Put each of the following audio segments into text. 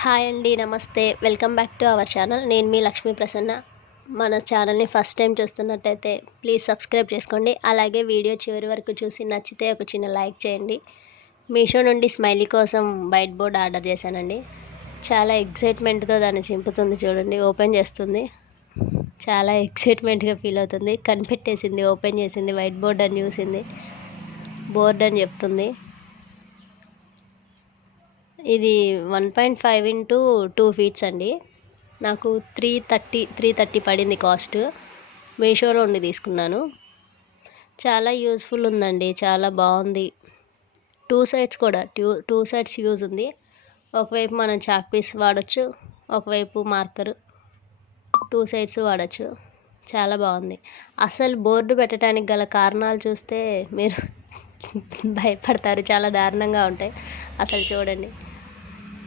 Hi అండి నమస్తే. Welcome back to our channel. నేను మీ లక్ష్మీ ప్రసన్న. మన ఛానల్ని ఫస్ట్ టైం చూస్తున్నట్టయితే ప్లీజ్ సబ్స్క్రైబ్ చేసుకోండి. అలాగే వీడియో చివరి వరకు చూసి నచ్చితే ఒక చిన్న లైక్ చేయండి. మీషో నుండి స్మైలీ కోసం వైట్ బోర్డ్ ఆర్డర్ చేశానండి. చాలా ఎక్సైట్మెంట్తో దాన్ని చింపుతుంది చూడండి. ఓపెన్ చేస్తుంది. చాలా ఎక్సైట్మెంట్గా ఫీల్ అవుతుంది. కనిపెట్టేసింది ఓపెన్ చేసింది వైట్ బోర్డ్ అని చూసింది. బోర్డ్ అని చెప్తుంది. ఇది one point five into two feets అండి. నాకు త్రీ థర్టీ త్రీ థర్టీ పడింది కాస్ట్. మీషోలో ఉండి తీసుకున్నాను. చాలా యూస్ఫుల్ ఉందండి చాలా బాగుంది. టూ సైడ్స్ కూడా టూ టూ సైడ్స్ యూజ్ ఉంది. ఒకవైపు మనం చాక్ పీస్ వాడచ్చు ఒకవైపు మార్కర్. టూ సైడ్స్ వాడచ్చు. చాలా బాగుంది. అసలు బోర్డు పెట్టడానికి గల కారణాలు చూస్తే మీరు భయపడతారు చాలా దారుణంగా ఉంటాయి. అసలు చూడండి.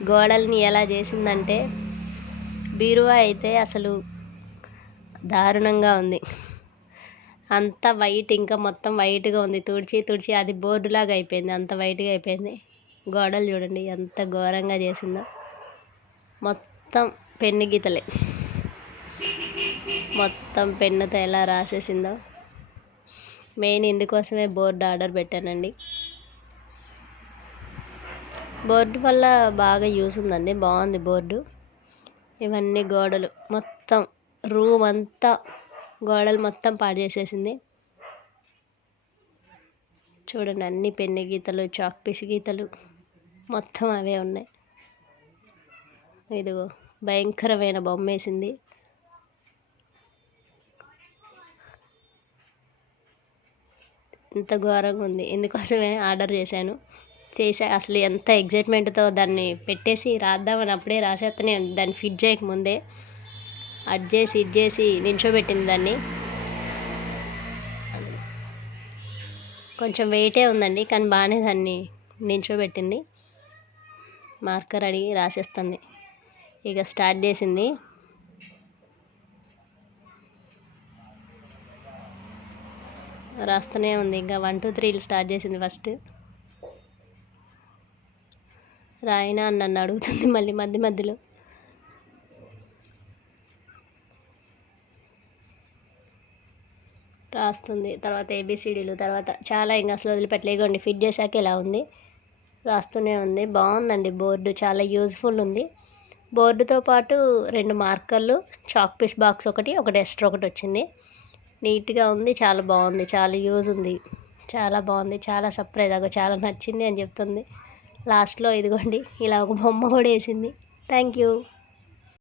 గోడల్ని ఎలా చేసిందంటే బీరువా అయితే అసలు దారుణంగా ఉంది. అంత వైట్ ఇంకా మొత్తం వైట్గా ఉంది. తుడిచి తుడిచి అది బోర్డులాగా అయిపోయింది. అంత వైట్గా అయిపోయింది. గోడలు చూడండి ఎంత ఘోరంగా చేసిందో. మొత్తం పెన్ను గీతలే. మొత్తం పెన్నుతో ఎలా రాసేసిందో. మెయిన్ ఇందుకోసమే బోర్డు ఆర్డర్ పెట్టానండి. బోర్డు వల్ల బాగా యూస్ ఉందండి బాగుంది బోర్డు. ఇవన్నీ గోడలు మొత్తం రూమ్ అంతా గోడలు మొత్తం పాడు చేసేసింది చూడండి అన్ని పెన్ను గీతలు చాక్ పీస్ గీతలు మొత్తం అవే ఉన్నాయి. ఇదిగో భయంకరమైన బొమ్మ వేసింది ఇంత ఘోరంగా ఉంది ఇందుకోసమే ఆర్డర్ చేశాను. చేసే అసలు ఎంత ఎగ్జైట్మెంట్తో దాన్ని పెట్టేసి రాద్దామని అప్పుడే రాసేస్తనే దాన్ని ఫిట్ చేయక ముందే అడ్ చేసి ఇట్ చేసి నించోబెట్టింది దాన్ని. కొంచెం వెయిటే ఉందండి కానీ బాగానే దాన్ని నించోబెట్టింది మార్కర్ అడిగి రాసేస్తుంది. ఇక స్టార్ట్ చేసింది. రాస్తూనే ఉంది. ఇంకా వన్ టూ త్రీలు స్టార్ట్ చేసింది ఫస్ట్. రాయినా అని నన్ను అడుగుతుంది మళ్ళీ మధ్య మధ్యలో. రాస్తుంది తర్వాత ఏబిసిడీలు తర్వాత చాలా ఇంకా అసలు వదిలిపెట్టలేకండి. ఫిట్ చేశాక ఇలా ఉంది. రాస్తూనే ఉంది. బాగుందండి బోర్డు. చాలా యూజ్ఫుల్ ఉంది. బోర్డుతో పాటు రెండు మార్కర్లు చాక్ పీస్ బాక్స్ ఒకటి ఒక డెస్టర్ ఒకటి వచ్చింది. నీట్గా ఉంది. చాలా బాగుంది. చాలా యూజ్ ఉంది. చాలా బాగుంది. చాలా సర్ప్రైజ్. అగో చాలా నచ్చింది అని చెప్తుంది. లాస్ట్లో ఇదిగోండి ఇలా ఒక బొమ్మ కూడా వేసింది. Thank you.